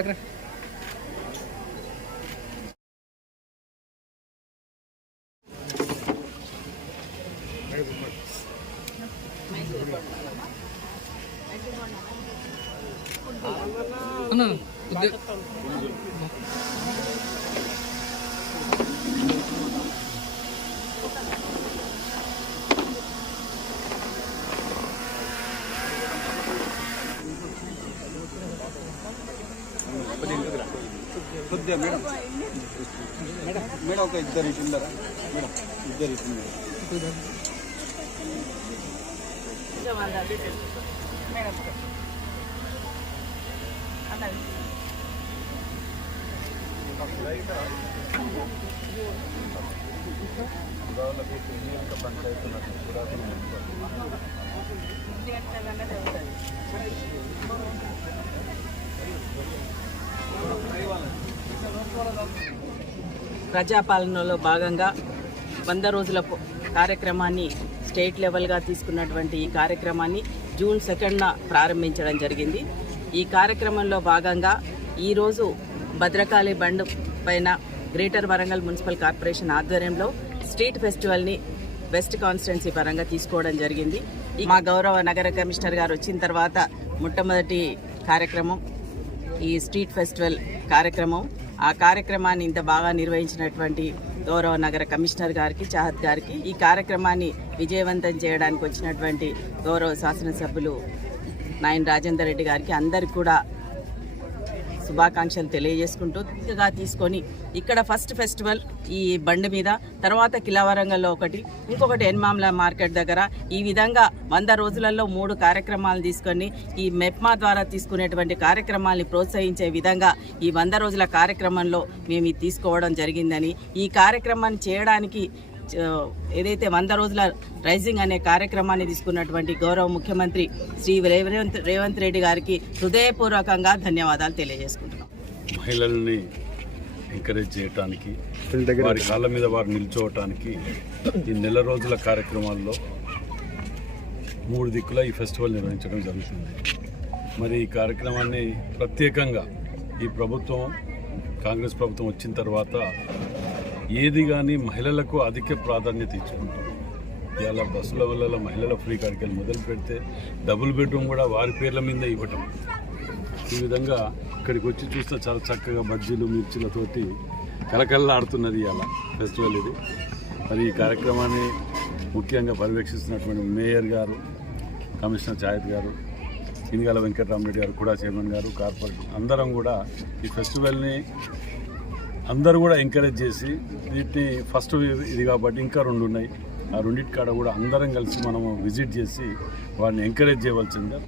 Madam madam ఒక ఇద్దరు చిల్లర మేడం ఇద్దరు ప్రజాపాలనలో భాగంగా 100 రోజుల కార్యక్రమాన్ని స్టేట్ లెవెల్గా తీసుకున్నటువంటి ఈ కార్యక్రమాన్ని జూన్ 2న ప్రారంభించడం జరిగింది. ఈ కార్యక్రమంలో భాగంగా ఈరోజు భద్రకాళి బండ్ పైన గ్రేటర్ వరంగల్ మున్సిపల్ కార్పొరేషన్ ఆధ్వర్యంలో స్ట్రీట్ ఫెస్టివల్ని వెస్ట్ కాన్స్టిట్యున్సీ పరంగా తీసుకోవడం జరిగింది. మా గౌరవ నగర కమిషనర్ గారు వచ్చిన తర్వాత మొట్టమొదటి కార్యక్రమం ఈ స్ట్రీట్ ఫెస్టివల్ కార్యక్రమం. ఆ కార్యక్రమాన్ని ఇంత బాగా నిర్వహించినటువంటి గౌరవ నగర కమిషనర్ గారికి, చాహత్ గారికి, ఈ కార్యక్రమాన్ని విజయవంతం చేయడానికి వచ్చినటువంటి గౌరవ శాసనసభ్యులు నాయన్ రాజేందర్ రెడ్డి గారికి అందరికి కూడా శుభాకాంక్షలు తెలియజేసుకుంటూ తీసుకొని ఇక్కడ ఫస్ట్ ఫెస్టివల్ ఈ బండి మీద, తర్వాత కిలావరంగల్లో ఒకటి, ఇంకొకటి ఎన్మామ్ల మార్కెట్ దగ్గర, ఈ విధంగా 100 రోజులలో 3 కార్యక్రమాలు తీసుకొని ఈ మెప్మా ద్వారా తీసుకునేటువంటి కార్యక్రమాల్ని ప్రోత్సహించే విధంగా ఈ 100 రోజుల కార్యక్రమంలో మేము ఇది తీసుకోవడం జరిగిందని, ఈ కార్యక్రమాన్ని చేయడానికి ఏదైతే 100 రోజుల రైజింగ్ అనే కార్యక్రమాన్ని తీసుకున్నటువంటి గౌరవ ముఖ్యమంత్రి శ్రీ రేవంత్ రెడ్డి గారికి హృదయపూర్వకంగా ధన్యవాదాలు తెలియజేసుకుంటున్నాం. మహిళల్ని ఎంకరేజ్ చేయడానికి, వారి కాళ్ళ మీద వారు నిల్చోవటానికి ఈ నెల రోజుల కార్యక్రమాల్లో 3 దిక్కుల ఈ ఫెస్టివల్ నిర్వహించడం జరుగుతుంది. మరి ఈ కార్యక్రమాన్ని ప్రత్యేకంగా ఈ ప్రభుత్వం, కాంగ్రెస్ ప్రభుత్వం వచ్చిన తర్వాత ఏది కానీ మహిళలకు అధిక ప్రాధాన్యత ఇచ్చుకుంటాం. ఇలా బస్సుల వల్ల మహిళల ఫ్రీ కార్యక్రమాలు మొదలు పెడితే డబుల్ బెడ్రూమ్ కూడా వారి పేర్ల మీద ఇవ్వటం. ఈ విధంగా ఇక్కడికి వచ్చి చూస్తే చాలా చక్కగా బజ్జీలు మిర్చిలతోటి కలకల్లాడుతున్నది ఇలా ఫెస్టివల్ ఇది. మరి ఈ కార్యక్రమాన్ని ముఖ్యంగా పర్యవేక్షిస్తున్నటువంటి మేయర్ గారు, కమిషనర్ చాయత్ గారు, ఇనిగాల వెంకటరామరెడ్డి గారు, కూడా చైర్మన్ గారు, కార్పొరేటర్ అందరం కూడా ఈ ఫెస్టివల్ని అందరూ కూడా ఎంకరేజ్ చేసి, వీటిని ఫస్ట్ ఇది కాబట్టి ఇంకా 2 ఉన్నాయి, ఆ 2 కాడ కూడా అందరం కలిసి మనము విజిట్ చేసి వారిని ఎంకరేజ్ చేయవలసిందిగా